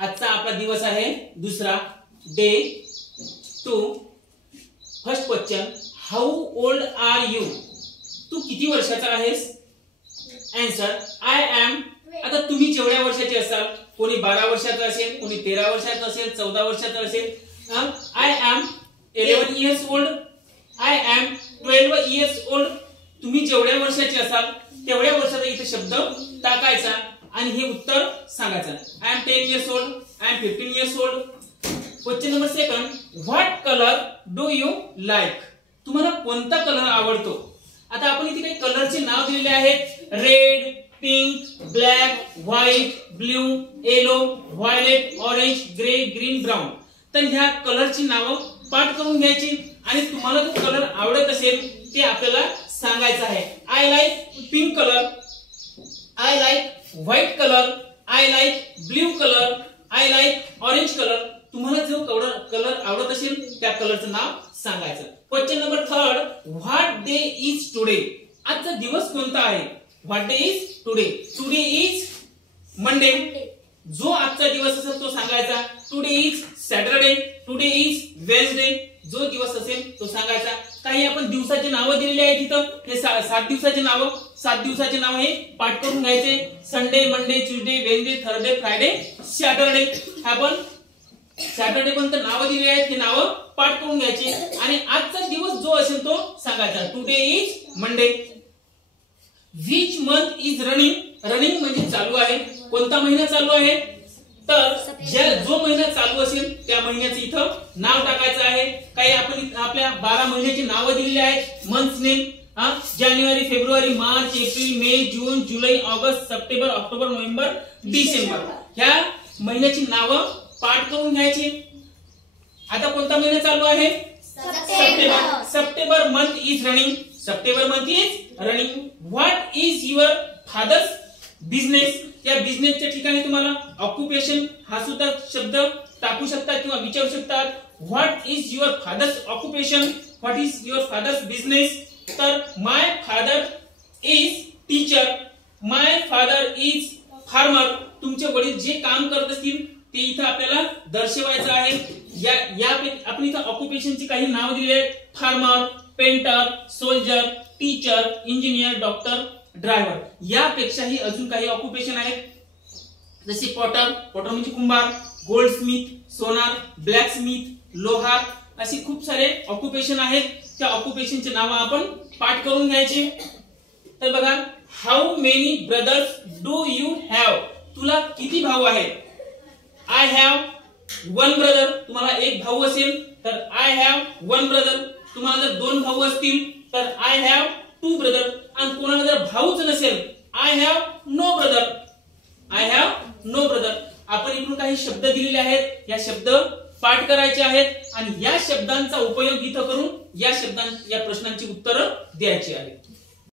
आजचा आपला दिवस आहे दुसरा day 2 first question how old are you तू किती वर्षाचा आहेस आन्सर आय एम आता तुम्ही जेवढ्या वर्षाचे असाल कोणी 12 वर्षाचा असेल कोणी 13 वर्षाचा असेल 14 वर्षाचा असेल I am 11 years old I am 12 years old तुम्ही जेवढ्या वर्षाचे असाल तेवढ्या वर्षाचा इथे शब्द टाकायचा आणि हे उत्तर सांगायचं I am 10 years old I am 15 years old question number 2 what colour do you like तुम्हाला कोणता कलर आवडतो आता आपण इथे काही कलरचे नाव दिलेले आहेत red pink black white blue yellow violet orange grey green brown तर ह्या कलरची नावं पाठ करून घ्यायची आणि तुम्हाला जो कलर आवडत असेल ते आपल्याला सांगायचं आहे I like pink colour I like white colour I like blue colour I like orange colour तुम्हाला जो कलर आवडत असेल त्या कलरचं नाव सांगायचं question number 3 what day is today आजचा दिवस कोणता आहे what day is today today is Monday जो आजचा दिवस असेल तो सांगायचा today is Saturday today is Wednesday जो दिवस असेल तो सांगायचा काही आपण दिवसाची नावं दिलेली आहेत तिथं हे 7 दिवसाचे नाव हे पाठ करून घ्यायचे Sunday Monday Tuesday Wednesday Thursday Friday Saturday आपण सॅटरडे पर्यंत नावं दिलेली आहेत ही नावं पाठ करून घ्यायची आणि आजचा दिवस जो असेल तो सांगायचा today is Monday which month is running म्हणजे चालू आहे कोणता महिना चालू आहे तर जो महिना चालू असेल त्या महिन्याचं इथं नाव टाकायचं आहे काही आपण आपल्या 12 महिन्याची नावं दिलेली आहेत मंथ्स नेम जानेवारी फेब्रुवारी मार्च एप्रिल मे जून जुलै ऑगस्ट सप्टेंबर ऑक्टोबर नोव्हेंबर डिसेंबर ह्या महिन्याची नावं पाठ करून घ्यायची आता कोणता महिना चालू आहे September month is running what is your father's business या बिझनेसच्या ठिकाणी तुम्हाला ऑक्युपेशन हा सुद्धा शब्द टाकू शकतात किंवा विचारू शकतात what is your father's occupation what is your father's business तर my father is teacher my father is farmer तुमचे वडील जे काम करत असतील ते इथं आपल्याला दर्शवायचं आहे या आपण इथं ऑक्युपेशनची काही नाव दिली आहेत farmer painter soldier teacher engineer doctor driver यापेक्षाही अजून काही ऑक्युपेशन आहेत जसे पॉटर म्हणजे कुंभार गोल्डस्मिथ सोनार ब्लॅकस्मिथ लोहार असे खूप सारे ऑक्युपेशन आहेत त्या ऑक्युपेशनचे नाव आपण पाठ करून घ्यायचे तर बघा how many brothers do you have तुला किती भाऊ आहेत आय हॅव 1 ब्रदर तुम्हाला एक भाऊ असेल तर आय हॅव 1 ब्रदर तुम्हाला जर 2 भाऊ असतील तर आय हॅव 2 ब्रदर आणि कोणाला जर भाऊच नसेल आय हॅव नो ब्रदर आपण इकडून काही शब्द दिलेले आहेत या शब्द पाठ करायचे आहेत आणि या शब्दांचा उपयोग इथं करून या प्रश्नांची उत्तरं द्यायची आहेत